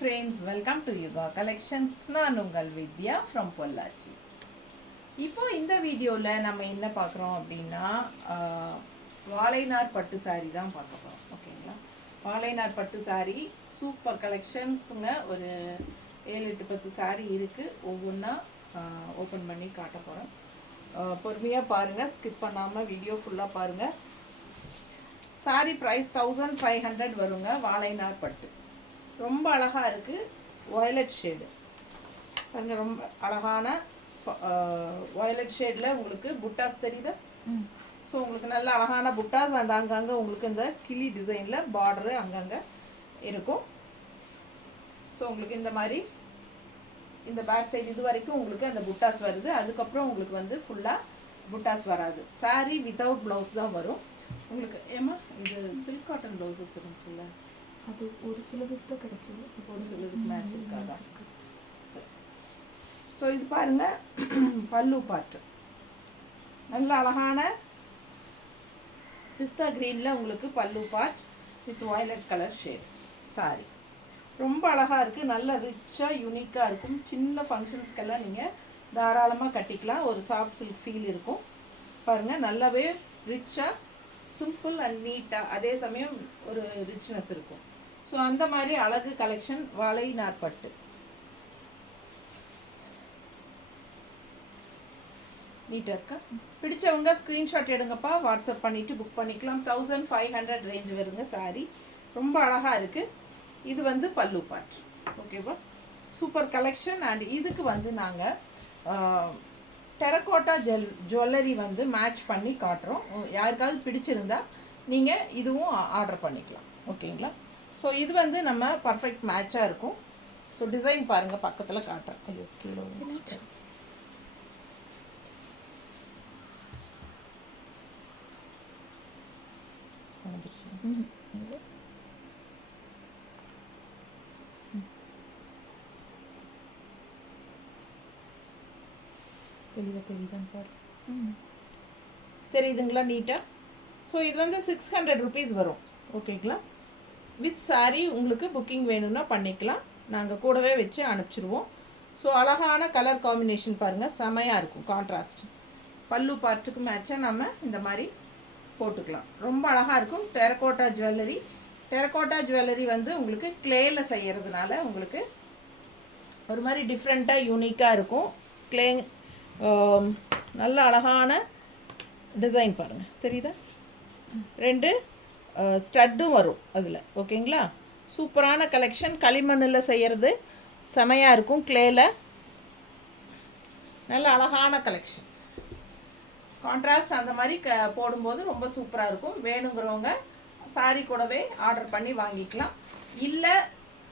friends, welcome to Yuga Collections. நான் உங்கள் வித்யா from Pollachi. இப்போ இந்த வீடியோவில் நம்ம என்ன பார்க்குறோம் அப்படின்னா வாழைநார் பட்டு சாரி தான் பார்க்க போகிறோம். ஓகேங்களா, வாழைநார் பட்டு சாரி சூப்பர் கலெக்ஷன்ஸுங்க. ஒரு 7-8-10 சாரி இருக்குது. ஒவ்வொன்றா ஓப்பன் பண்ணி காட்ட போகிறோம். பொறுமையாக பாருங்கள், ஸ்கிப் பண்ணாமல் வீடியோ ஃபுல்லாக பாருங்கள். சாரி ப்ரைஸ் 1500 வருங்க. வாழைநார் பட்டு ரொம்ப அழகாக இருக்குது. வயலட் ஷேடு பாருங்கள், ரொம்ப அழகான வயலட் ஷேடில் உங்களுக்கு புட்டாஸ் தெரியுதா? ஸோ உங்களுக்கு நல்ல அழகான புட்டாஸ் அண்ட் அங்கங்கே உங்களுக்கு இந்த கிளி டிசைனில் பார்டரு அங்கங்கே இருக்கும். ஸோ உங்களுக்கு இந்த மாதிரி இந்த பேக் சைடு இது வரைக்கும் உங்களுக்கு அந்த புட்டாஸ் வருது. அதுக்கப்புறம் உங்களுக்கு வந்து ஃபுல்லாக புட்டாஸ் வராது. சாரீ வித்தவுட் ப்ளவுஸ் தான் வரும் உங்களுக்கு. ஏமா இது சில்க் காட்டன் ப்ளவுஸஸ் இருந்துச்சுல்ல, அது ஒரு சிலதுக்கு தான் கிடைக்கும், ஒரு சிலதுக்கு மேட்ச் இருக்காதா? சரி. ஸோ இது பாருங்கள், பல்லு பாட்டு நல்ல அழகான பிஸ்தா க்ரீனில் உங்களுக்கு பல்லு பாட் with violet colour shade sari. ரொம்ப அழகாக இருக்குது, நல்ல ரிச்சாக யூனிக்காக இருக்கும். சின்ன ஃபங்க்ஷன்ஸ்க்கெல்லாம் நீங்கள் தாராளமாக கட்டிக்கலாம். ஒரு சாஃப்ட் சில்க் ஃபீல் இருக்கும் பாருங்கள். நல்லாவே ரிச்சாக சிம்பிள் அண்ட் நீட்டாக, அதே சமயம் ஒரு ரிச்னஸ் இருக்கும். ஸோ அந்த மாதிரி அழகு கலெக்ஷன் வாழைநார் பட்டு. நீட்டாக இருக்கா? பிடிச்சவங்க ஸ்க்ரீன்ஷாட் எடுங்கப்பா, வாட்ஸ்அப் பண்ணிவிட்டு புக் பண்ணிக்கலாம். 1500 ரேஞ்ச் வருங்க சாரி. ரொம்ப அழகாக இருக்குது. இது வந்து பல்லு பாட். ஓகேவா, சூப்பர் கலெக்ஷன். அண்ட் இதுக்கு வந்து நாங்கள் டெரகோட்டா ஜுவல்லரி வந்து மேட்ச் பண்ணி காட்டுறோம். யாருக்காவது பிடிச்சிருந்தா நீங்கள் இதுவும் ஆர்டர் பண்ணிக்கலாம். ஓகேங்களா, ஸோ இது வந்து நம்ம பர்ஃபெக்ட் மேட்சாக இருக்கும். ஸோ டிசைன் பாருங்கள், பக்கத்தில் காட்டுறேன். ஐயோ கீழே தெளிவாக தெரியுதான்னு பாரு. தெரியுதுங்களா நீட்டாக? ஸோ இது வந்து 600 ருபீஸ் வரும். ஓகேங்களா, வித் சாரீ உங்களுக்கு புக்கிங் வேணும்னா பண்ணிக்கலாம். நாங்கள் கூடவே வச்சு அனுப்பிச்சிடுவோம். ஸோ அழகான கலர் காம்பினேஷன் பாருங்கள், செமையாக இருக்கும். கான்ட்ராஸ்ட் பல்லு பார்ட்டுக்கு மேட்சாக நம்ம இந்த மாதிரி போட்டுக்கலாம். ரொம்ப அழகாக இருக்கும். Terracotta jewellery. டெரகோட்டா ஜுவல்லரி வந்து உங்களுக்கு கிளேயில் செய்கிறதுனால உங்களுக்கு ஒரு மாதிரி டிஃப்ரெண்ட்டாக யூனிக்காக இருக்கும். கிளே நல்ல அழகான டிசைன் பாருங்கள், தெரியுதா? 2 ஸ்டட்டும் வரும் அதில். ஓகேங்களா, சூப்பரான கலெக்ஷன். களிமண்ணில் செய்கிறது செமையாக இருக்கும். கிளேயில் நல்ல அழகான கலெக்ஷன். கான்ட்ராஸ்ட் அந்த மாதிரி போடும்போது ரொம்ப சூப்பராக இருக்கும். வேணுங்கிறவங்க சாரி கூடவே ஆர்டர் பண்ணி வாங்கிக்கலாம். இல்லை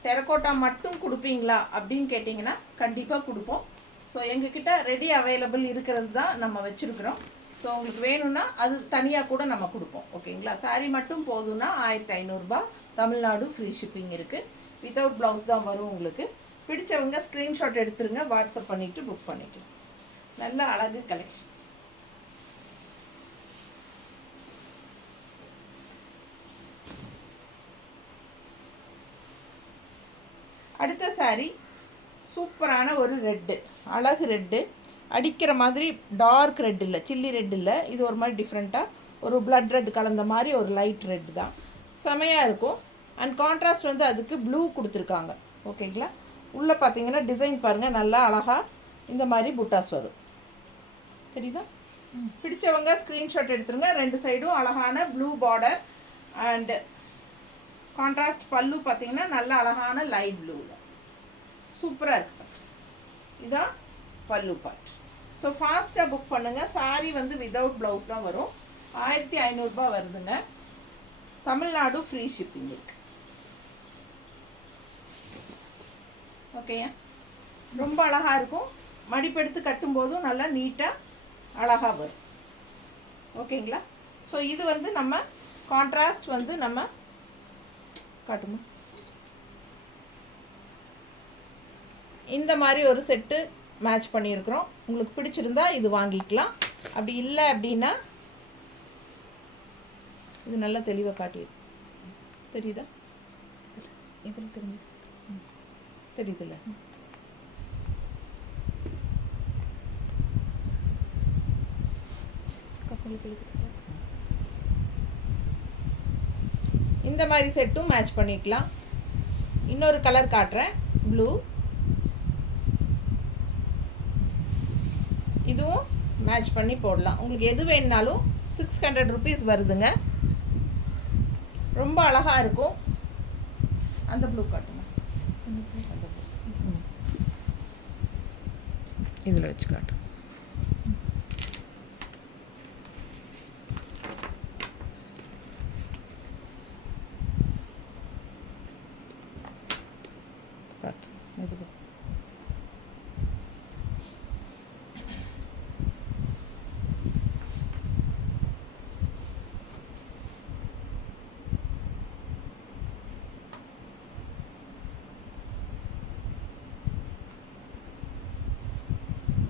டெரகோட்டா மட்டும் கொடுப்பீங்களா அப்படின்னு கேட்டிங்கன்னா கண்டிப்பாக கொடுப்போம். ஸோ எங்ககிட்ட ரெடி அவைலபிள் இருக்கிறது தான் நம்ம வச்சுருக்குறோம். ஸோ உங்களுக்கு வேணும்னா அது தனியாக கூட நம்ம கொடுப்போம். ஓகேங்களா, சாரீ மட்டும் போதும்னா 1500 ரூபாய். தமிழ்நாடு ஃப்ரீ ஷிப்பிங் இருக்குது. வித்தவுட் ப்ளவுஸ் தான் வரும் உங்களுக்கு. பிடிச்சவங்க ஸ்க்ரீன்ஷாட் எடுத்துருங்க, வாட்ஸ்அப் பண்ணிவிட்டு புக் பண்ணிக்கலாம். நல்ல அழகு கலெக்ஷன். அடுத்த சாரீ சூப்பரான ஒரு ரெட்டு, அழகு ரெட்டு. அடிக்கிற மாதிரி டார்க் ரெட் இல்லை, சில்லி ரெட் இல்லை. இது ஒரு மாதிரி டிஃப்ரெண்ட்டாக ஒரு பிளட் ரெட் கலந்த மாதிரி ஒரு லைட் ரெட் தான். செமையாக இருக்கும். அண்ட் கான்ட்ராஸ்ட் வந்து அதுக்கு ப்ளூ கொடுத்துருக்காங்க. ஓகேங்களா, உள்ளே பார்த்தீங்கன்னா டிசைன் பாருங்கள், நல்லா அழகாக இந்த மாதிரி புட்டாஸ் வரும். தெரியுதா? பிடிச்சவங்க ஸ்க்ரீன்ஷாட் எடுத்துருங்க. 2 சைடும் அழகான ப்ளூ பார்டர் அண்டு கான்ட்ராஸ்ட் பல்லு பார்த்தீங்கன்னா நல்ல அழகான லைட் ப்ளூவில் சூப்பராக இருக்கு. இதுதான் பல்லு பாட். ஸோ ஃபாஸ்ட்டாக புக் பண்ணுங்கள். சாரீ வந்து வித்தவுட் ப்ளவுஸ் தான் வரும். 1500 ரூபாய் வருதுங்க. தமிழ்நாடு ஃப்ரீ ஷிப்பிங் இருக்கு. ஓகேயா, ரொம்ப அழகாக இருக்கும். மடிப்பெடுத்து கட்டும்போதும் நல்லா நீட்டாக அழகாக வரும். ஓகேங்களா, ஸோ இது வந்து நம்ம கான்ட்ராஸ்ட் வந்து நம்ம காட்டுமா இந்த மாதிரி ஒரு செட்டு மேட்ச் பண்ணியிருக்கிறோம். உங்களுக்கு பிடிச்சிருந்தா இது வாங்கிக்கலாம். அப்படி இல்லை அப்படின்னா இது நல்லா தெளிவாக காட்டிடும். தெரியுதா? இதில் தெரிஞ்சிச்சு. தெரியுதுல்ல? இந்த மாதிரி செட்டும் மேட்ச் பண்ணிக்கலாம். இன்னொரு கலர் காட்டுறேன், ப்ளூ. இதுவும் மேட்ச் பண்ணி போடலாம். உங்களுக்கு எது வேணுனாலும் 600 rupees வருதுங்க. ரொம்ப அழகாக இருக்கும். அந்த ப்ளூ காட்டுங்க. இதில் வச்சு காட்டு. பார்த்து மெதுவா.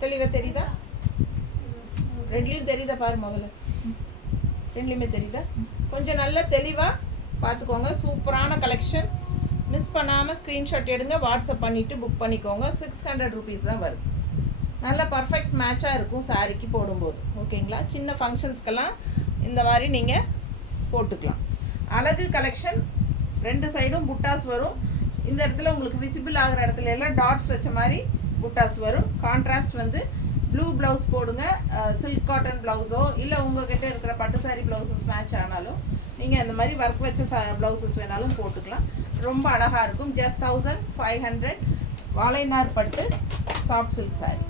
தெளிவாக தெரியுதா? ரெண்டுலேயும் தெரியுதா பாரு முதல்ல. ரெண்டுலேயுமே தெரியுதா? கொஞ்சம் நல்லா தெளிவாக பார்த்துக்கோங்க. சூப்பரான கலெக்ஷன். மிஸ் பண்ணாமல் ஸ்க்ரீன்ஷாட் எடுங்க, வாட்ஸ்அப் பண்ணிவிட்டு புக் பண்ணிக்கோங்க. 600 rupees தான் வருது. நல்லா பர்ஃபெக்ட் மேட்சாக இருக்கும் சாரிக்கு போடும்போது. ஓகேங்களா? சின்ன ஃபங்க்ஷன்ஸ்க்கெல்லாம் இந்த மாதிரி நீங்கள் போட்டுக்கலாம். அழகு கலெக்ஷன். 2 சைடும் புட்டாஸ் வரும். இந்த இடத்துல உங்களுக்கு விசிபிள் ஆகிற இடத்துல எல்லாம் டாட்ஸ் வச்ச மாதிரி புட்டாஸ் வரும். கான்ட்ராஸ்ட் வந்து ப்ளூ ப்ளவுஸ் போடுங்க, சில்க் காட்டன் ப்ளவுஸோ இல்லை உங்கள்கிட்ட இருக்கிற பட்டு சாரி ப்ளவுஸஸ் மேட்ச் ஆனாலும் நீங்கள் அந்த மாதிரி ஒர்க் வச்ச ப்ளவுஸஸ் வேணாலும் போட்டுக்கலாம். ரொம்ப அழகாக இருக்கும். ஜஸ்ட் 1500. வாழைநார் பட்டு சாஃப்ட் சில்க் சாரி.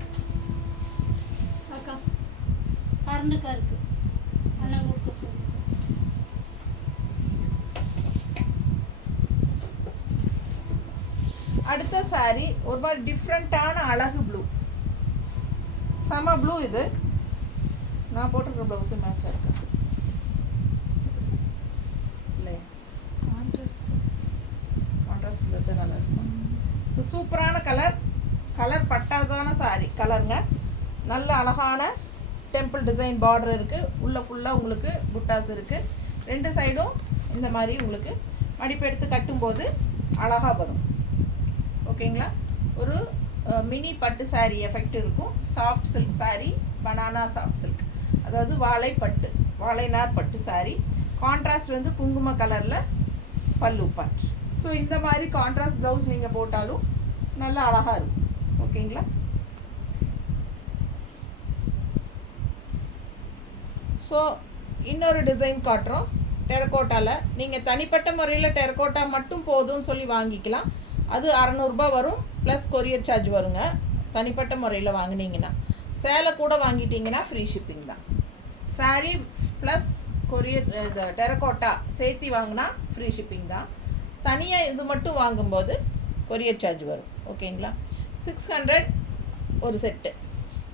அடுத்த சாரி ஒரு மாதிரி டிஃப்ரெண்ட்டான அழகு ப்ளூ. செம ப்ளூ இது. நான் போட்டிருக்கிற ப்ளவுஸு மேட்சாக இருக்கு இல்லையா? கான்ட்ராஸ்ட் இருந்தால் நல்லா இருக்கும். ஸோ சூப்பரான கலர் பட்டாசான சாரி கலருங்க. நல்ல அழகான டெம்பிள் டிசைன் பார்டர் இருக்குது. உள்ளே ஃபுல்லாக உங்களுக்கு புட்டாஸ் இருக்குது. 2 சைடும் இந்த மாதிரி உங்களுக்கு மடிப்பு எடுத்து கட்டும்போது அழகாக வரும். ஓகேங்களா? ஒரு மினி பட்டு சாரி எஃபெக்ட் இருக்கும். Soft silk sorry, banana soft silk, அதாவது வாழைநார் பட்டு சாரி. கான்ட்ராஸ்ட் வந்து குங்கும கலரில் பல்லு பார்ட். ஸோ இந்த மாதிரி கான்ட்ராஸ்ட் ப்ளவுஸ் நீங்கள் போட்டாலும் நல்லா அழகாக இருக்கும். ஓகேங்களா? ஸோ இன்னொரு டிசைன் காட்டுறோம் டெரக்கோட்டாவில். நீங்கள் தனிப்பட்ட முறையில் டெரக்கோட்டா மட்டும் போதும்னு சொல்லி வாங்கிக்கலாம். அது 600 ரூபாய் வரும், ப்ளஸ் கொரியர் சார்ஜ் வருங்க. தனிப்பட்ட முறையில் வாங்கினீங்கன்னா. சேலை கூட வாங்கிட்டீங்கன்னா ஃப்ரீ ஷிப்பிங் தான். சாரீ ப்ளஸ் கொரியர் இது டெரக்கோட்டா சேர்த்து வாங்கினா ஃப்ரீ ஷிப்பிங் தான். தனியாக இது மட்டும் வாங்கும்போது கொரியர் சார்ஜ் வரும். ஓகேங்களா? 600 ஒரு செட்டு.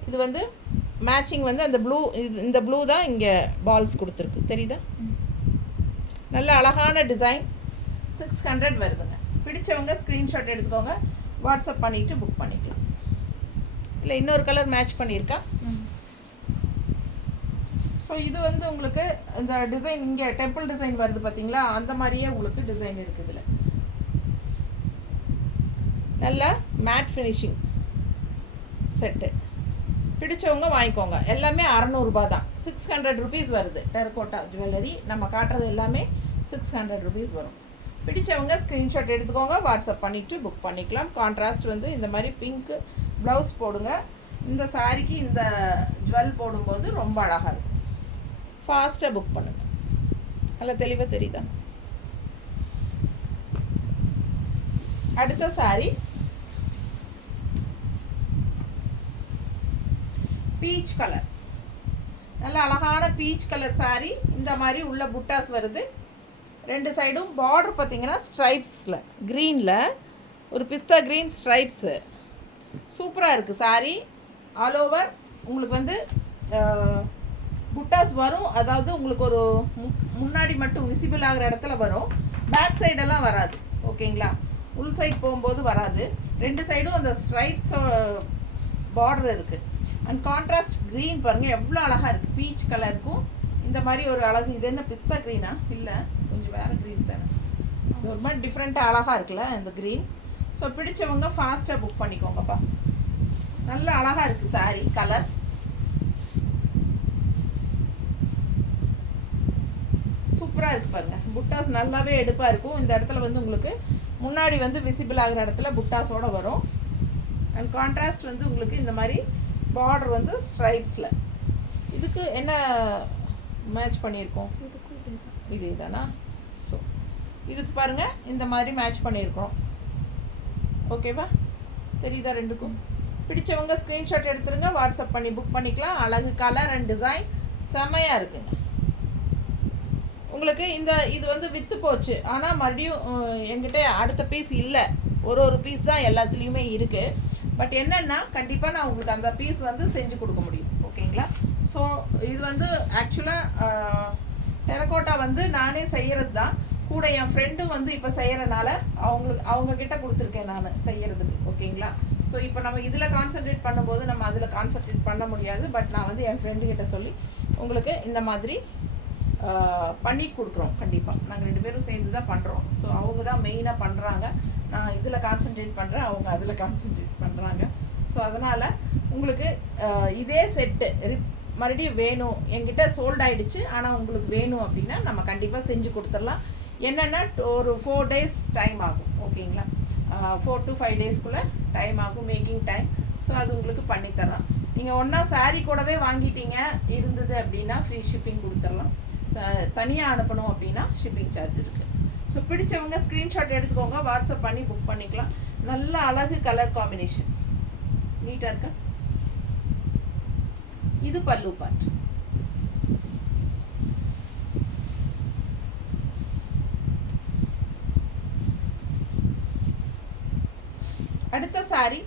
இது வந்து மேட்சிங் வந்து அந்த ப்ளூ, இந்த ப்ளூ தான் இங்கே பால்ஸ் கொடுத்துருக்கு, தெரியுதா? நல்ல அழகான டிசைன். 600 வருதுங்க. பிடிச்சவங்க ஸ்க்ரீன்ஷாட் எடுத்துக்கோங்க, வாட்ஸ்அப் பண்ணிவிட்டு புக் பண்ணிக்கலாம். இல்லை இன்னொரு கலர் மேட்ச் பண்ணியிருக்கா. ஸோ இது வந்து உங்களுக்கு இந்த டிசைன் இங்கே டெம்பிள் டிசைன் வருது பார்த்தீங்களா? அந்த மாதிரியே உங்களுக்கு டிசைன் இருக்குது. இதில் நல்ல மேட் ஃபினிஷிங் செட்டு. பிடிச்சவங்க வாங்கிக்கோங்க. எல்லாமே 600 ரூபாய் தான். 600 rupees வருது. டெரக்கோட்டா ஜுவல்லரி நம்ம காட்டுறது எல்லாமே 600 rupees வரும். பிடிச்சவங்க ஸ்க்ரீன்ஷாட் எடுத்துக்கோங்க, வாட்ஸ்அப் பண்ணிவிட்டு புக் பண்ணிக்கலாம். கான்ட்ராஸ்ட் வந்து இந்த மாதிரி பிங்க் ப்ளவுஸ் போடுங்க. இந்த சாரிக்கு இந்த ஜுவல் போடும்போது ரொம்ப அழகாக இருக்கும். ஃபாஸ்ட்டாக புக் பண்ணுங்கள். நல்லா தெளிவாக தெரியுதா? அடுத்த சாரி பீச் கலர். நல்ல அழகான பீச் கலர் சாரி. இந்த மாதிரி உள்ள புட்டாஸ் வருது. 2 சைடும் பார்டர் பார்த்தீங்கன்னா ஸ்ட்ரைப்ஸில் க்ரீனில் ஒரு பிஸ்தா க்ரீன் ஸ்ட்ரைப்ஸு. சூப்பராக இருக்குது சாரி. ஆல் ஓவர் உங்களுக்கு வந்து புட்டாஸ் வரும். அதாவது உங்களுக்கு ஒரு முன்னாடி மட்டும் விசிபிள் ஆகிற இடத்துல வரும், பேக் சைடெல்லாம் வராது. ஓகேங்களா? உள் சைடு போகும்போது வராது. 2 சைடும் அந்த ஸ்ட்ரைப்ஸ் பார்டர் இருக்குது. அண்ட் கான்ட்ராஸ்ட் க்ரீன் பாருங்கள் எவ்வளோ அழகாக இருக்குது. பீச் கலருக்கும் இந்த மாதிரி ஒரு அழகு. இது என்ன பிஸ்தா க்ரீனா? இல்லை, கொஞ்சம் வேறு க்ரீன் தானே. இது ஒரு மாதிரி டிஃப்ரெண்ட்டாக அழகாக இருக்குல்ல இந்த க்ரீன். ஸோ பிடிச்சவங்க ஃபாஸ்ட்டாக புக் பண்ணிக்கோங்கப்பா. நல்ல அழகாக இருக்குது சாரீ கலர். சூப்பராக இருக்குது பாருங்கள். புட்டாஸ் நல்லாவே எடுப்பாக இருக்கும். இந்த இடத்துல வந்து உங்களுக்கு முன்னாடி வந்து விசிபிள் ஆகிற இடத்துல புட்டாஸோடு வரும். அண்ட் கான்ட்ராஸ்ட் வந்து உங்களுக்கு இந்த மாதிரி பார்டர் வந்து ஸ்ட்ரைப்ஸில். இதுக்கு என்ன மேட்ச் பண்ணியிருக்கோம்? இது தானா? ஸோ இதுக்கு பாருங்கள் இந்த மாதிரி மேட்ச் பண்ணியிருக்கோம். ஓகேவா? தெரியுதா ரெண்டுக்கும்? பிடிச்சவங்க ஸ்க்ரீன்ஷாட் எடுத்துருங்க, வாட்ஸ்அப் பண்ணி புக் பண்ணிக்கலாம். அழகு கலர் அண்ட் டிசைன் செம்மையாக இருக்குங்க. உங்களுக்கு இது வந்து விற்று போச்சு. ஆனால் மறுபடியும் என்கிட்ட அடுத்த பீஸ் இல்லை. ஒரு பீஸ் தான் எல்லாத்துலேயுமே இருக்குது. பட் என்னென்னா கண்டிப்பாக நான் உங்களுக்கு அந்த பீஸ் வந்து செஞ்சு கொடுக்க முடியும். ஓகேங்களா? ஸோ இது வந்து ஆக்சுவலாக டெரக்கோட்டா வந்து நானே செய்கிறது தான். கூட என் ஃப்ரெண்டும் வந்து இப்போ செய்கிறனால அவங்கக்கிட்ட கொடுத்துருக்கேன் நான் செய்கிறதுக்கு. ஓகேங்களா? ஸோ இப்போ நம்ம இதில் கான்சன்ட்ரேட் பண்ணும்போது நம்ம அதில் கான்சன்ட்ரேட் பண்ண முடியாது. பட் நான் வந்து என் ஃப்ரெண்டுக்கிட்ட சொல்லி உங்களுக்கு இந்த மாதிரி பண்ணி கொடுக்குறோம். கண்டிப்பாக நாங்கள் 2 பேரும் சேர்ந்து தான் பண்ணுறோம். ஸோ அவங்க தான் மெயினாக பண்ணுறாங்க. நான் இதில் கான்சன்ட்ரேட் பண்ணுறேன், அவங்க அதில் கான்சன்ட்ரேட் பண்ணுறாங்க. ஸோ அதனால் உங்களுக்கு இதே செட்டு மறுபடியும் வேணும், என்கிட்ட சோல்ட் ஆகிடுச்சு ஆனால் உங்களுக்கு வேணும் அப்படின்னா நம்ம கண்டிப்பாக செஞ்சு கொடுத்துடலாம். என்னென்னா ஒரு 4 days டைம் ஆகும். ஓகேங்களா? 4 to 5 daysக்குள்ளே டைம் ஆகும், மேக்கிங் டைம். ஸோ அது உங்களுக்கு பண்ணித்தரலாம். நீங்கள் ஒன்றா சாரீ கூடவே வாங்கிட்டீங்க இருந்தது அப்படின்னா ஃப்ரீ ஷிப்பிங் கொடுத்துடலாம். தனியாக அனுப்பணும் அப்படின்னா ஷிப்பிங் சார்ஜ் இருக்குது. ஸோ பிடிச்சவங்க ஸ்க்ரீன்ஷாட் எடுத்துக்கோங்க, வாட்ஸ்அப் பண்ணி புக் பண்ணிக்கலாம். நல்ல அழகு கலர் காம்பினேஷன், நீட்டாக இருக்கா? இது பல்லு பார்ட். அடுத்த சாரி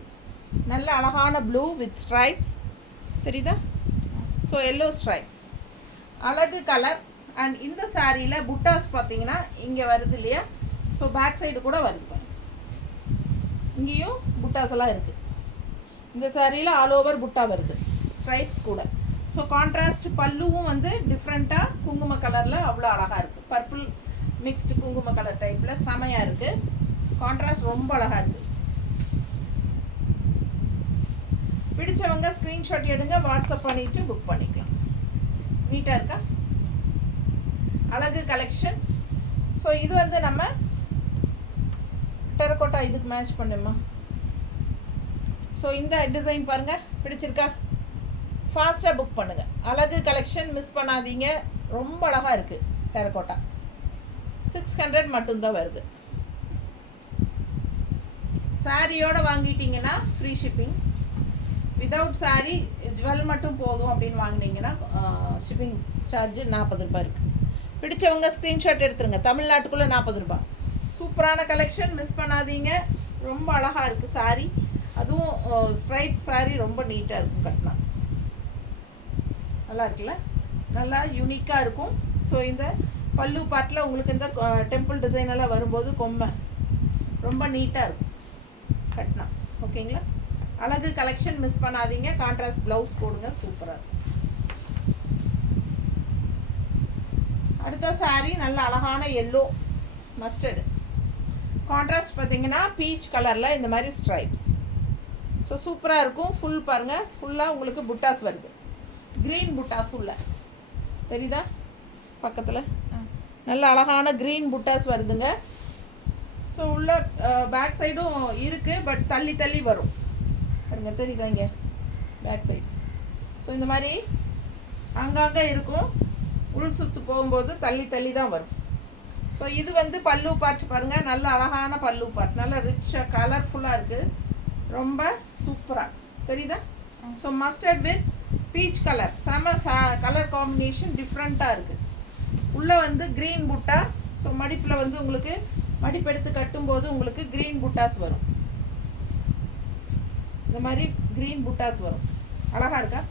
நல்ல அழகான ப்ளூ வித் ஸ்ட்ரைப்ஸ். தெரியுதா? ஸோ எல்லோ ஸ்ட்ரைப்ஸ், அழகு கலர். அண்ட் இந்த சாரியில் புட்டாஸ் பார்த்தீங்கன்னா இங்கே வருது இல்லையா? ஸோ பேக் சைடு கூட வருது பாருங்க. இங்கேயும் புட்டாஸ் எல்லாம் இருக்குது. இந்த சாரியில் ஆல் ஓவர் புட்டா வருது, ஸ்ட்ரைப்ஸ் கூட. ஸோ கான்ட்ராஸ்ட் பல்லுவும் வந்து டிஃப்ரெண்ட்டாக குங்கும கலரில் அவ்வளோ அழகாக இருக்குது. பர்பிள் மிக்ஸ்டு குங்கும கலர் டைப்பில் செமையாக இருக்குது. கான்ட்ராஸ்ட் ரொம்ப அழகாக இருக்குது. பிடிச்சவங்க ஸ்க்ரீன்ஷாட் எடுங்க, வாட்ஸ்அப் பண்ணிவிட்டு புக் பண்ணிக்கலாம். நீட்டாக இருக்கா? அழகு கலெக்ஷன். ஸோ இது வந்து நம்ம டெரக்கோட்டா இதுக்கு மேட்ச் பண்ணுமா? ஸோ இந்த டிசைன் பாருங்கள், பிடிச்சிருக்கா? ஃபாஸ்ட்டாக புக் பண்ணுங்கள். அழகு கலெக்ஷன் மிஸ் பண்ணாதீங்க. ரொம்ப அழகாக இருக்குது. டெரக்கோட்டா 600 மட்டும்தான் வருது. சாரியோடு வாங்கிட்டீங்கன்னா free shipping. Without sari jewel மட்டும் போதும் அப்படின்னு வாங்கினீங்கன்னா ஷிப்பிங் சார்ஜ் 40 ரூபாய் இருக்குது. பிடிச்சவங்க ஸ்க்ரீன்ஷாட் எடுத்துருங்க. தமிழ்நாட்டுக்குள்ளே 40 ரூபாய். சூப்பரான கலெக்ஷன், மிஸ் பண்ணாதீங்க. ரொம்ப அழகாக இருக்குது சாரி. அதுவும் ஸ்ட்ரைப்ஸ் சாரி ரொம்ப நீட்டாக இருக்கும். கட்டினா நல்லா இருக்குல்ல? நல்லா யூனிக்காக இருக்கும். ஸோ இந்த பல்லு பார்ட்டில் உங்களுக்கு இந்த டெம்பிள் டிசைன் எல்லாம் வரும்போது கொம்பை ரொம்ப நீட்டாக இருக்கும் கட்டினா. ஓகேங்களா? அழகு கலெக்ஷன் மிஸ் பண்ணாதீங்க. கான்ட்ராஸ்ட் ப்ளவுஸ் போடுங்க, சூப்பராக இருக்கும். அடுத்த சாரீ நல்ல அழகான எல்லோ மஸ்டர்டு. கான்ட்ராஸ்ட் பார்த்தீங்கன்னா பீச் கலரில் இந்த மாதிரி ஸ்ட்ரைப்ஸ். ஸோ சூப்பராக இருக்கும். ஃபுல் பாருங்கள், ஃபுல்லாக உங்களுக்கு புட்டாஸ் வருது. க்ரீன் புட்டாஸ் உள்ள தெரியுதா? பக்கத்தில் நல்ல அழகான க்ரீன் புட்டாஸ் வருதுங்க. ஸோ உள்ள பேக் சைடும் இருக்குது, பட் தள்ளி தள்ளி வரும் பாருங்க. தெரியுதா? இங்கே பேக் சைடு. ஸோ இந்த மாதிரி அங்கங்கே இருக்கும். உள் சுற்று போகும்போது தள்ளி தள்ளி தான் வரும். ஸோ இது வந்து பல்லு பார்ட் பாருங்கள். நல்ல அழகான பல்லு பார்ட், நல்ல ரிச்சாக கலர்ஃபுல்லாக இருக்குது. ரொம்ப சூப்பராக தெரியுதா? So mustard with peach colour, செம கலர் காம்பினேஷன் டிஃப்ரெண்ட்டாக இருக்குது. உள்ளே வந்து க்ரீன் புட்டா. ஸோ மடிப்பில் வந்து உங்களுக்கு மடிப்பெடுத்து கட்டும்போது உங்களுக்கு க்ரீன் புட்டாஸ் வரும். இந்த மாதிரி க்ரீன் புட்டாஸ் வரும். அழகாக இருக்கா?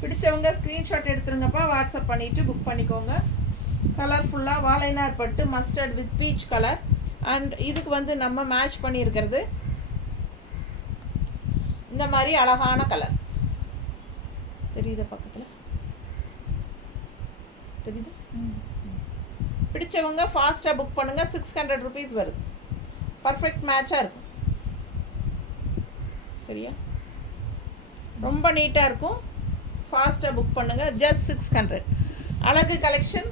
பிடிச்சவங்க ஸ்க்ரீன்ஷாட் எடுத்துருங்கப்பா, வாட்ஸ்அப் பண்ணிவிட்டு புக் பண்ணிக்கோங்க. கலர்ஃபுல்லாக வாழைநார் பட்டு mustard with peach colour. And இதுக்கு வந்து நம்ம மேட்ச் பண்ணியிருக்கிறது இந்த மாதிரி அழகான கலர். தெரியுதா? பக்கத்தில் தெரியுது? பிடிச்சவங்க ஃபாஸ்ட்டாக புக் பண்ணுங்கள். 600 rupees வருது. பர்ஃபெக்ட் மேட்சாக இருக்கும். சரியா? ரொம்ப நீட்டாக இருக்கும். ஃபாஸ்ட்டாக புக் பண்ணுங்கள். ஜஸ்ட் 600. அழகு கலெக்ஷன்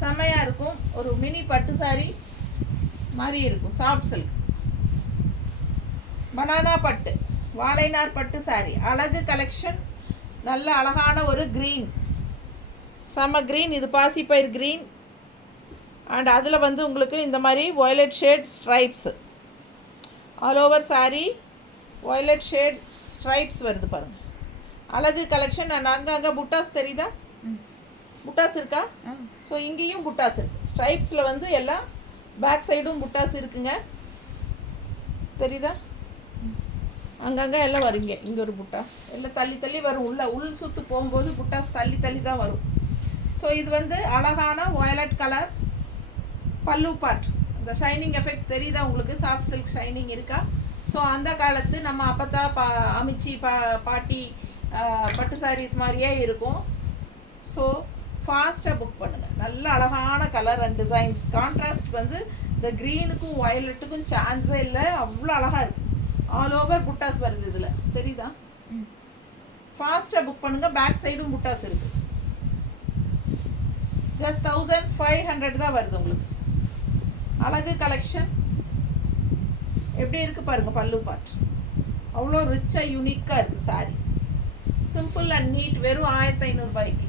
செமையாக இருக்கும். ஒரு மினி பட்டு சாரி மாதிரி இருக்கும். சாஃப்ட் சில்க் பனானா பட்டு வாழைநார் பட்டு சாரி. அழகு கலெக்ஷன். நல்ல அழகான ஒரு க்ரீன், செம க்ரீன். இது பாசிப்பயிர் க்ரீன். அண்ட் அதில் வந்து உங்களுக்கு இந்த மாதிரி violet shade stripes all over sorry. Violet shade stripes வருது பாருங்கள். அழகு கலெக்ஷன். அண்ட் அங்கங்கே புட்டாஸ் தெரியுதா? புட்டாஸ் இருக்கா? ஸோ இங்கேயும் புட்டாஸ் இருக்குது. ஸ்ட்ரைப்ஸில் வந்து எல்லாம் பேக் சைடும் புட்டாஸ் இருக்குங்க. தெரியுதா? அங்கங்கே எல்லாம் வருங்க. இங்கே ஒரு புட்டா எல்லாம் தள்ளி தள்ளி வரும். உள் சுற்று போகும்போது புட்டாஸ் தள்ளி தள்ளி தான் வரும். ஸோ இது வந்து அழகான வயலட் கலர் பல்லு பார்ட். இந்த ஷைனிங் எஃபெக்ட் தெரியுதா உங்களுக்கு? சாஃப்ட் சில்க் ஷைனிங் இருக்கா? ஸோ அந்த காலத்து நம்ம அப்பத்தா அமிச்சி பாட்டி பட்டு சாரீஸ் மாதிரியே இருக்கும். ஸோ ஃபாஸ்ட்டாக புக் பண்ணுங்கள். நல்ல அழகான கலர் அண்ட் டிசைன்ஸ். கான்ட்ராஸ்ட் வந்து இந்த க்ரீனுக்கும் வயலட்டுக்கும் சான்ஸே இல்லை. அவ்வளோ அழகாக இருக்குது. ஆல் ஓவர் புட்டாஸ் வருது இதில். தெரியுதா? ஃபாஸ்ட்டாக புக் பண்ணுங்கள். பேக் சைடும் புட்டாஸ் இருக்குது. ஜஸ்ட் 1500 தான் வருது உங்களுக்கு. அழகு கலெக்ஷன். எப்படி இருக்குது பாருங்கள் பல்லு பார்ட். அவ்வளோ ரிச்சாக யூனிக்காக இருக்குது சாரி. Simple and NEET. வெறும் 1500 ரூபாய்க்கு.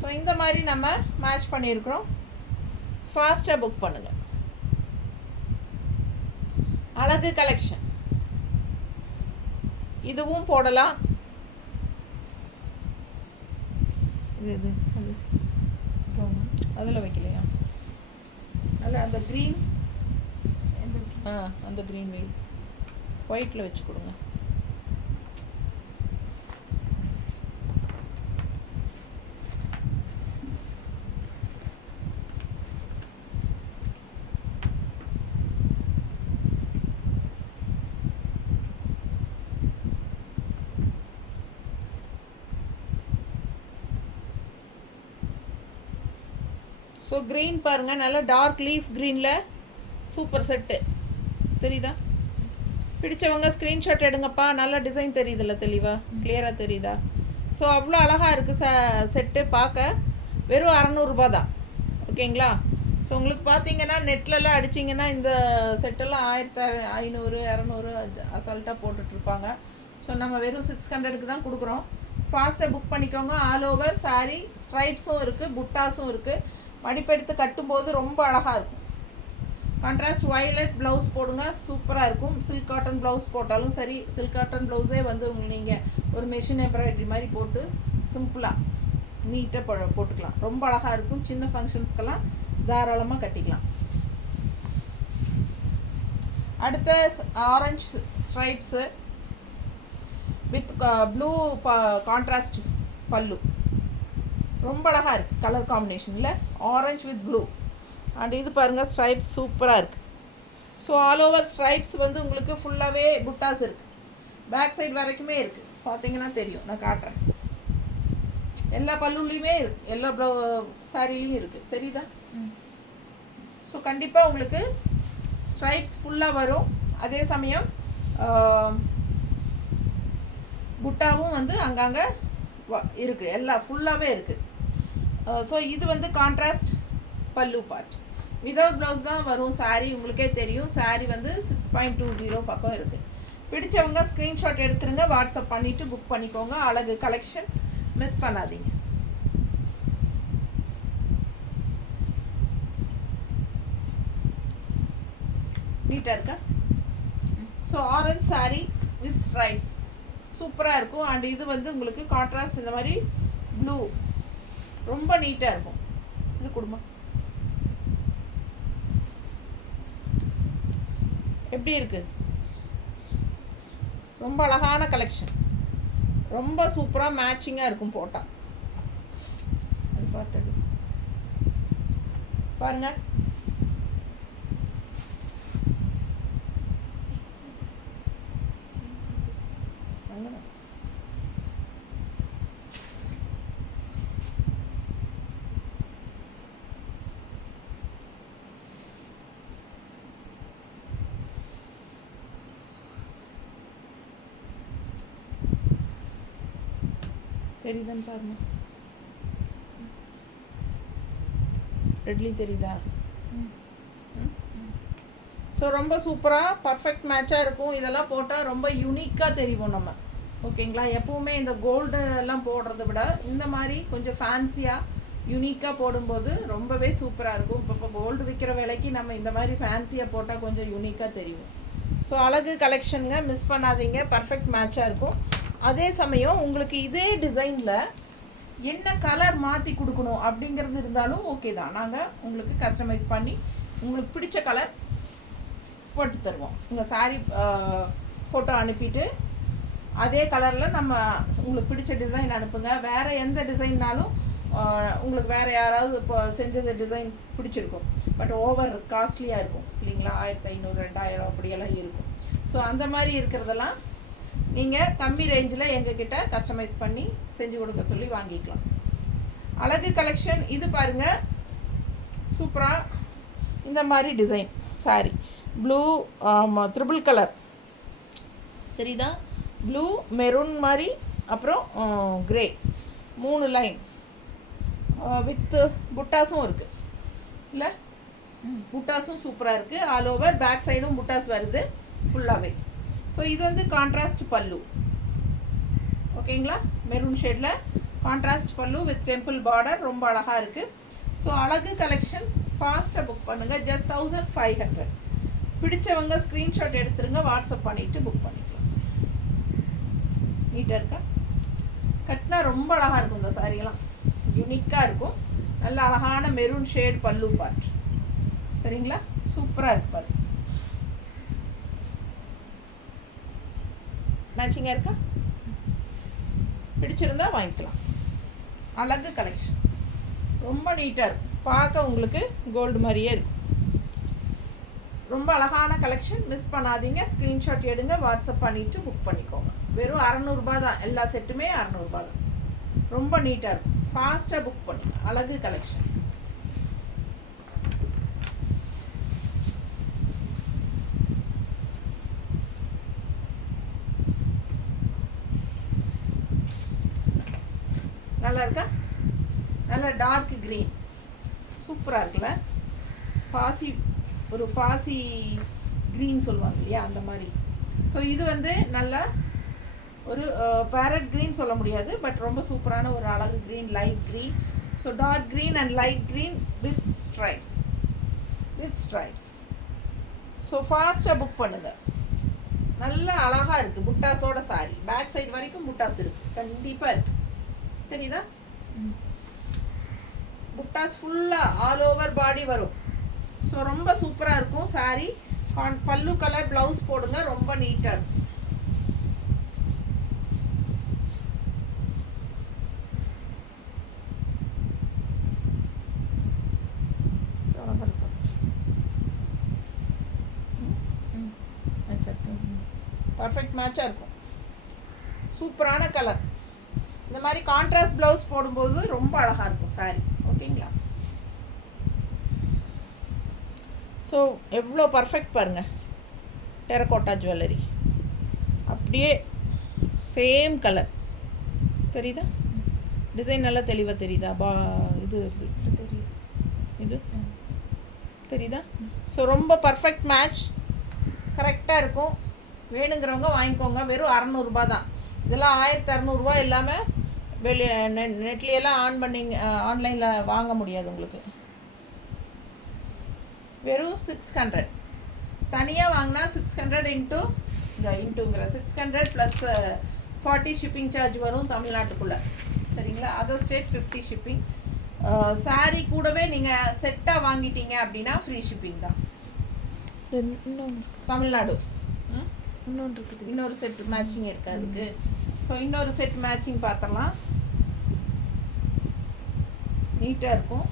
ஸோ இந்த மாதிரி நம்ம மேட்ச் பண்ணியிருக்கிறோம். ஃபாஸ்ட்டாக புக் பண்ணுங்கள். அழகு கலெக்ஷன். இதுவும் போடலாம். இது அதில் வைக்கலையா? அதில் அந்த க்ரீன், அந்த க்ரீன் வெயில் ஒயிட்டில் வச்சு கொடுங்க. ஸோ க்ரீன் பாருங்கள். நல்லா டார்க் லீஃப் க்ரீனில் சூப்பர் செட்டு. தெரியுதா? பிடிச்சவங்க ஸ்க்ரீன்ஷாட் எடுங்கப்பா. நல்லா டிசைன் தெரியுதில்ல? தெளிவாக கிளியராக தெரியுதா? ஸோ அவ்வளோ அழகாக இருக்குது செட்டு பார்க்க. வெறும் 600 ரூபா தான். ஓகேங்களா? ஸோ உங்களுக்கு பார்த்தீங்கன்னா நெட்லலாம் அடிச்சிங்கன்னா இந்த செட்டெல்லாம் 1500 200 அசால்ட்டாக போட்டுட்ருப்பாங்க. ஸோ நம்ம வெறும் 600க்கு தான் கொடுக்குறோம். ஃபாஸ்ட்டாக புக் பண்ணிக்கோங்க. ஆல் ஓவர் சாரீ ஸ்ட்ரைப்ஸும் இருக்குது, புட்டாஸும் இருக்குது. மடிப்பெடுத்து கட்டும்போது ரொம்ப அழகாக இருக்கும். கான்ட்ராஸ்ட் வயலட் ப்ளவுஸ் போடுங்க. சூப்பராக இருக்கும். சில்க் காட்டன் ப்ளவுஸ் போட்டாலும் சரி. சில்க் காட்டன் ப்ளவுஸே வந்து நீங்கள் ஒரு மெஷின் எம்ப்ராய்டரி மாதிரி போட்டு சிம்பிளாக நீட்டாக போட்டுக்கலாம். ரொம்ப அழகாக இருக்கும். சின்ன ஃபங்க்ஷன்ஸ்க்கெல்லாம் தாராளமாக கட்டிக்கலாம். அடுத்த orange stripes with blue contrast பல்லு. ரொம்ப அழகாக இருக்குது கலர் காம்பினேஷனில். Orange with blue. அண்ட் இது பாருங்கள் ஸ்ட்ரைப்ஸ் சூப்பராக இருக்குது. ஸோ ஆல் ஓவர் ஸ்ட்ரைப்ஸ் வந்து உங்களுக்கு ஃபுல்லாகவே புட்டாஸ் இருக்குது. பேக் சைடு வரைக்குமே இருக்குது. பார்த்தீங்கன்னா தெரியும். நான் காட்டுறேன். எல்லா பல்லுலேயுமே இருக்குது. எல்லா சாரிலையும் இருக்குது. தெரியுதா? ஸோ கண்டிப்பாக உங்களுக்கு ஸ்ட்ரைப்ஸ் ஃபுல்லாக வரும். அதே சமயம் புட்டாவும் வந்து அங்கங்கே இருக்குது. எல்லாம் ஃபுல்லாகவே இருக்குது. ஸோ இது வந்து கான்ட்ராஸ்ட் பல்லு பார்ட். விதவுட் ப்ளவுஸ் தான் வரும் சாரீ. உங்களுக்கே தெரியும். சாரீ வந்து 6.20 பக்கம் இருக்குது. பிடிச்சவங்க ஸ்க்ரீன்ஷாட் எடுத்துருங்க. வாட்ஸ்அப் பண்ணிவிட்டு புக் பண்ணிக்கோங்க. அழகு கலெக்ஷன் மிஸ் பண்ணாதீங்க. நீட்டாக இருக்கா? So orange sari with stripes சூப்பராக இருக்கும். அண்ட் இது வந்து உங்களுக்கு கான்ட்ராஸ்ட் இந்த மாதிரி ப்ளூ ரொம்ப நீட்டாக இருக்கும். இது கொடுமா எப்படி இருக்குது? ரொம்ப அழகான கலெக்ஷன். ரொம்ப சூப்பராக மேட்சிங்காக இருக்கும் போட்டால். அது பார்த்தது பாருங்கள். தெரியுதுன்னு பாருங்க, ரெட்லி தெரியுதா? ஸோ ரொம்ப சூப்பராக பர்ஃபெக்ட் மேட்சாக இருக்கும். இதெல்லாம் போட்டால் ரொம்ப யூனிக்காக தெரியும் நம்ம. ஓகேங்களா? எப்போவுமே இந்த கோல்டு எல்லாம் போடுறத விட இந்த மாதிரி கொஞ்சம் ஃபேன்சியாக யூனிக்காக போடும்போது ரொம்பவே சூப்பராக இருக்கும். இப்போ கோல்டு விற்கிற விலைக்கு நம்ம இந்த மாதிரி ஃபேன்சியாக போட்டால் கொஞ்சம் யூனிக்காக தெரியும். ஸோ அழகு கலெக்ஷனுங்க, மிஸ் பண்ணாதீங்க. பர்ஃபெக்ட் மேட்சாக இருக்கும். அதே சமயம் உங்களுக்கு இதே டிசைனில் என்ன கலர் மாற்றி கொடுக்கணும் அப்படிங்கிறது இருந்தாலும் ஓகே தான். நாங்கள் உங்களுக்கு கஸ்டமைஸ் பண்ணி உங்களுக்கு பிடிச்ச கலர் போட்டு தருவோம். உங்கள் சாரீ ஃபோட்டோ அனுப்பிட்டு அதே கலரில் நம்ம உங்களுக்கு பிடிச்ச டிசைன் அனுப்புங்க. வேறு எந்த டிசைன்னாலும் உங்களுக்கு வேறு யாராவது இப்போ செஞ்சது டிசைன் பிடிச்சிருக்கும், பட் ஓவர் காஸ்ட்லியாக இருக்கும் இல்லைங்களா? 1500 2000 அப்படியெல்லாம் இருக்கும். ஸோ அந்த மாதிரி இருக்கிறதெல்லாம் நீங்கள் கம்மி ரேஞ்சில் எங்ககிட்ட கஸ்டமைஸ் பண்ணி செஞ்சு கொடுக்க சொல்லி வாங்கிக்கலாம். அழகு கலெக்ஷன் இது பாருங்கள், சூப்பராக இந்த மாதிரி design sorry blue triple colour தெரியுதா? ப்ளூ மெரூன் மாதிரி, அப்புறம் கிரே 3 லைன் வித் புட்டாஸும் இருக்குது இல்லை? புட்டாஸும் சூப்பராக இருக்குது. ஆல் ஓவர் பேக் சைடும் புட்டாஸ் வருது ஃபுல்லாகவே. ஸோ இது வந்து கான்ட்ராஸ்ட் பல்லு. ஓகேங்களா? மெரூன் ஷேடில் கான்ட்ராஸ்ட் பல்லு வித் டெம்பிள் பார்டர், ரொம்ப அழகாக இருக்குது. ஸோ அழகு கலெக்ஷன் ஃபாஸ்ட்டாக புக் பண்ணுங்கள். ஜஸ்ட் 1500. பிடிச்சவங்க ஸ்க்ரீன்ஷாட் எடுத்துருங்க, வாட்ஸ்அப் பண்ணிவிட்டு புக் பண்ணிக்கலாம். நீட்டாக இருக்கா? கட்டினா ரொம்ப அழகாக இருக்கும். இந்த சாரியெல்லாம் யூனிக்காக இருக்கும். நல்ல அழகான மெரூன் ஷேட் பல்லு பார்ட். சரிங்களா? சூப்பராக இருக்கு பாரு. மேட்சிங்காக இருக்கா? பிடிச்சிருந்தா வாங்கிக்கலாம். அழகு கலெக்ஷன் ரொம்ப நீட்டாக இருக்கும். பார்க்க உங்களுக்கு கோல்டு மாதிரியே இருக்கும். ரொம்ப அழகான கலெக்ஷன், மிஸ் பண்ணாதீங்க. ஸ்க்ரீன்ஷாட் எடுங்க, வாட்ஸ்அப் பண்ணிவிட்டு புக் பண்ணிக்கோங்க. வெறும் 600 தான். எல்லா செட்டுமே 600 தான். ரொம்ப நீட்டாக இருக்கும். ஃபாஸ்ட்டாக புக் பண்ணுங்கள். அழகு கலெக்ஷன். நல்லா இருக்கா? நல்ல டார்க் க்ரீன் சூப்பராக இருக்குல்ல? பாசி ஒரு பாசி க்ரீன் சொல்லுவாங்க இல்லையா, அந்த மாதிரி. ஸோ இது வந்து நல்ல ஒரு பேரட் க்ரீன் சொல்ல முடியாது, பட் ரொம்ப சூப்பரான ஒரு அழகு green, light green. So dark green and light green with stripes. So ஃபாஸ்ட்டாக புக் பண்ணுங்கள். நல்ல அழகாக இருக்குது. புட்டாஸோட சாரி பேக் சைடு வரைக்கும் புட்டாஸ் இருக்குது, கண்டிப்பாக இருக்குது. தெரியுதா? புட்டாஸ் ஃபுல்லாக ஆல் ஓவர் பாடி வரும். ஸோ ரொம்ப சூப்பராக இருக்கும் சாரி. பல்லு கலர் ப்ளவுஸ் போடுங்க, ரொம்ப நீட்டாக இருக்கும். பர்ஃபெக்ட் மேட்சாக இருக்கும். சூப்பரான கலர். இந்த மாதிரி கான்ட்ராஸ்ட் ப்ளவுஸ் போடும்போது ரொம்ப அழகாக இருக்கும் சாரி. ஓகேங்களா? ஸோ எவ்வளோ பர்ஃபெக்ட் பாருங்கள். டெரகோட்டா ஜுவல்லரி அப்படியே சேம் கலர் தெரியுதா? டிசைன் நல்லா தெளிவாக தெரியுதா? இது தெரியுது, இது தெரியுதா? ஸோ ரொம்ப பர்ஃபெக்ட் மேட்ச், கரெக்டாக இருக்கும். வேணுங்கிறவங்க வாங்கிக்கோங்க. வெறும் 600 தான். இதெல்லாம் 1600 இல்லாமல் வெளியே நெட்லையெல்லாம் ஆன்லைனில் வாங்க முடியாது உங்களுக்கு. வெறும் 600. தனியாக வாங்கினா 600 இன்ட்டுங்கிற 600 ப்ளஸ் 40 ஷிப்பிங் சார்ஜ் வரும் தமிழ்நாட்டுக்குள்ளே. சரிங்களா? Other state 50 shipping. சாரீ கூடவே நீங்கள் செட்டாக வாங்கிட்டீங்க அப்படின்னா ஃப்ரீ ஷிப்பிங் தான். தமிழ்நாடு இன்னொன்று இருக்குது. இன்னொரு செட் மேட்சிங் இருக்குது அதுக்கு. ஸோ இன்னொரு செட் மேட்சிங் பார்த்தலாம். நீட்டாக இருக்கும்.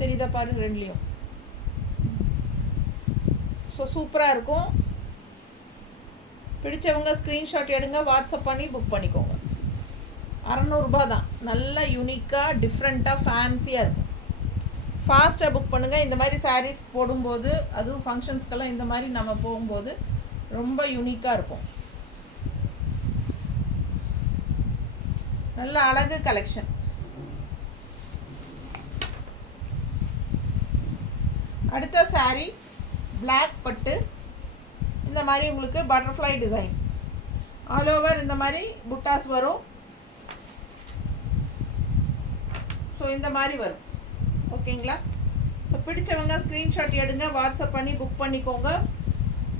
தெரியுதா பாருங்க ரெண்டுலேயும். ஸோ சூப்பராக இருக்கும். பிடிச்சவங்க ஸ்க்ரீன்ஷாட் எடுங்க, வாட்ஸ்அப் பண்ணி புக் பண்ணிக்கோங்க. 600 தான். நல்லா யூனிக்காக டிஃப்ரெண்ட்டாக ஃபேன்சியாக இருக்கும். ஃபாஸ்ட்டாக புக் பண்ணுங்கள். இந்த மாதிரி சாரீஸ் போடும்போது, அதுவும் ஃபங்க்ஷன்ஸ்க்கெல்லாம் இந்த மாதிரி நம்ம போகும்போது ரொம்ப யூனிக்காக இருக்கும். நல்ல அழகு கலெக்ஷன். அடுத்த saree பிளாக் பட்டு, இந்த மாதிரி உங்களுக்கு பட்டர்ஃப்ளை டிசைன் ஆல் ஓவர் இந்த மாதிரி புட்டாஸ் வரும். ஸோ இந்த மாதிரி வரும். ஓகேங்களா? ஸோ பிடிச்சவங்க ஸ்க்ரீன்ஷாட் எடுங்க, வாட்ஸ்அப் பண்ணி புக் பண்ணிக்கோங்க.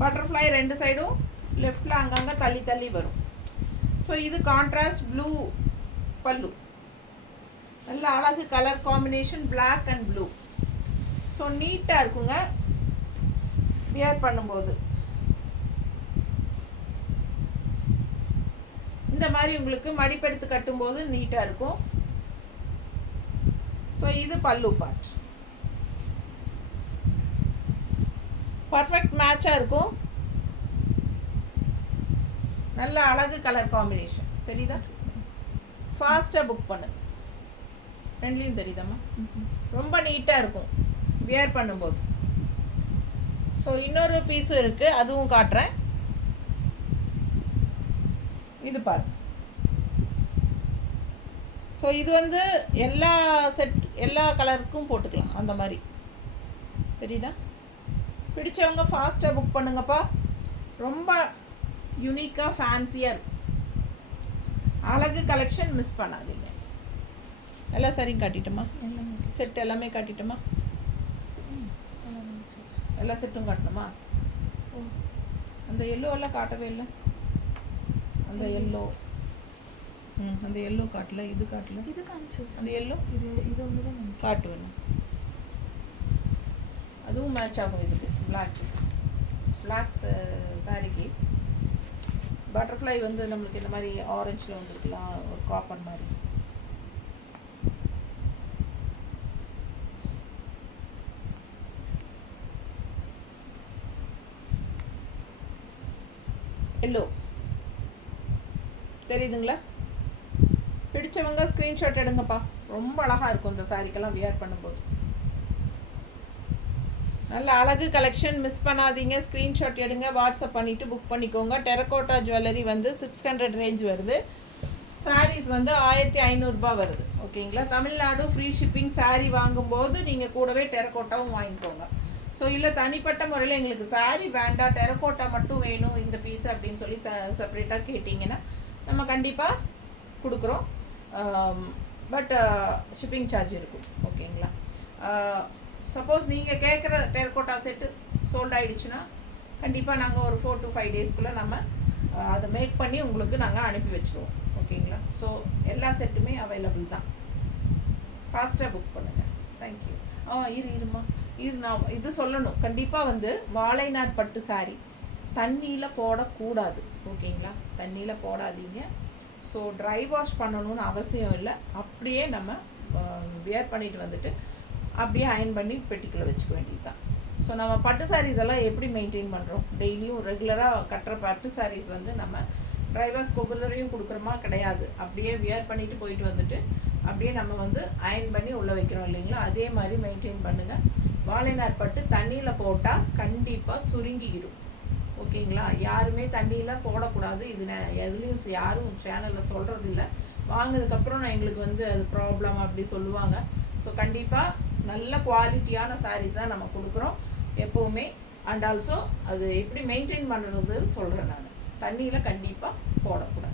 பட்டர்ஃப்ளை ரெண்டு சைடும் லெஃப்டில் அங்கங்கே தள்ளி தள்ளி வரும். ஸோ இது கான்ட்ராஸ்ட் ப்ளூ பல்லு. நல்ல அழகு colour combination black and blue. So நீட்டாக இருக்குங்க வியர் பண்ணும்போது. இந்த மாதிரி உங்களுக்கு மடிப்பெடுத்து கட்டும்போது நீட்டாக இருக்கும். ஸோ இது பல்லு பார்ட். பர்ஃபெக்ட் மேட்சாக இருக்கும். நல்ல அழகு கலர் காம்பினேஷன். தெரியுதா? ஃபாஸ்ட்டாக புக் பண்ணுங்க. ரெண்டுலேயும் தெரியுதாம்மா? ரொம்ப நீட்டாக இருக்கும் வியர் பண்ணும்போது. ஸோ இன்னொரு பீஸும் இருக்குது, அதுவும் காட்டுறேன். இது பாருங்க. ஸோ இது வந்து எல்லா கலருக்கும் போட்டுக்கலாம் அந்த மாதிரி. தெரியுதா? பிடிச்சவங்க ஃபாஸ்ட்டாக புக் பண்ணுங்கப்பா. ரொம்ப யூனிக்காக ஃபேன்சியாக இருக்கும். அழகு கலெக்ஷன் மிஸ் பண்ணாதீங்க. எல்லா சாரியும் காட்டிட்டோமா? செட் எல்லாமே காட்டிட்டோமா? எல்லா செட்டும் காட்டணுமா? அந்த எல்லோ எல்லாம் காட்டவே இல்லை. அந்த எல்லோ அந்த எல்லோ காட்டல, இது காட்டல. இது காமிச்சு அந்த எல்லோ இது ஒன்று தான் காட்டுவேன். அதுவும் மேட்ச் ஆகும் இதுக்கு. பிளாக் சாரிக்கு பட்டர்ஃப்ளை வந்து நம்மளுக்கு இந்த மாதிரி ஆரஞ்சில் வந்துருக்கலாம், ஒரு காப்பர் மாதிரி. எல்லோ தெரியுதுங்களா? பிடிச்சவங்க ஸ்க்ரீன்ஷாட் எடுங்கப்பா. ரொம்ப அழகாக இருக்கும் இந்த சாரிக்கெல்லாம் வியர் பண்ணும்போது. நல்ல அழகு கலெக்ஷன் மிஸ் பண்ணாதீங்க. ஸ்க்ரீன்ஷாட் எடுங்க, வாட்ஸ்அப் பண்ணிவிட்டு புக் பண்ணிக்கோங்க. டெரகோட்டா ஜுவல்லரி வந்து 600 ரேஞ்ச் வருது. சாரீஸ் வந்து 1500 வருது. ஓகேங்களா? Tamil Nadu free shipping. சாரீ வாங்கும்போது நீங்கள் கூடவே டெரகோட்டாவும் வாங்கிக்கோங்க. ஸோ இல்லை தனிப்பட்ட முறையில் எங்களுக்கு சாரீ வேண்டாம், டெரகோட்டா மட்டும் வேணும் இந்த பீஸ் அப்படின்னு சொல்லி செப்பரேட்டாக கேட்டிங்கன்னா நம்ம கண்டிப்பாக கொடுக்குறோம். பட் ஷிப்பிங் சார்ஜ் இருக்கும். ஓகேங்களா? சப்போஸ் நீங்கள் கேட்குற டெரகோட்டா செட்டு சோல்ட் ஆகிடுச்சுன்னா கண்டிப்பாக நாங்கள் ஒரு 4 to 5 டேஸ்க்குள்ளே நம்ம அதை மேக் பண்ணி உங்களுக்கு நாங்கள் அனுப்பி வச்சுருவோம். ஓகேங்களா? ஸோ எல்லா செட்டுமே அவைலபிள் தான். ஃபாஸ்ட்டாக புக் பண்ணுங்கள். தேங்க்யூ. இருமா நான் இது சொல்லணும். கண்டிப்பாக வந்து வாழைநார் பட்டு சாரி தண்ணியில் போடக்கூடாது. ஓகேங்களா? தண்ணியில் போடாதீங்க. ஸோ ட்ரை வாஷ் பண்ணணும்னு அவசியம் இல்லை. அப்படியே நம்ம வியர் பண்ணிட்டு வந்துட்டு அப்படியே அயன் பண்ணி பெட்டிக்குள்ளே வச்சுக்க வேண்டியது தான். ஸோ நம்ம பட்டு சாரீஸ் எல்லாம் எப்படி மெயின்டைன் பண்ணுறோம்? டெய்லியும் ரெகுலராக கட்டுற பட்டு சாரீஸ் வந்து நம்ம ட்ரை வாஷ் ஒவ்வொரு தடவையும் கொடுக்குறோமா? கிடையாது. அப்படியே வியர் பண்ணிவிட்டு போயிட்டு வந்துட்டு அப்படியே நம்ம வந்து அயன் பண்ணி உள்ளே வைக்கிறோம் இல்லைங்களா? அதே மாதிரி மெயின்டைன் பண்ணுங்கள். வாழைநார் பட்டு தண்ணியில் போட்டால் கண்டிப்பாக சுருங்கிடும். ஓகேங்களா? யாருமே தண்ணியில் போடக்கூடாது. இது எதுலேயும் யாரும் சேனலில் சொல்கிறது இல்லை. வாங்கினதுக்கப்புறம் நான் எங்களுக்கு வந்து அது ப்ராப்ளம் அப்படி சொல்லுவாங்க. ஸோ கண்டிப்பாக நல்ல குவாலிட்டியான சாரீஸ் தான் நம்ம கொடுக்குறோம் எப்போவுமே. அண்ட் ஆல்சோ அது எப்படி மெயின்டைன் பண்ணுறது சொல்கிறேன் நான். தண்ணியில் கண்டிப்பாக போடக்கூடாது.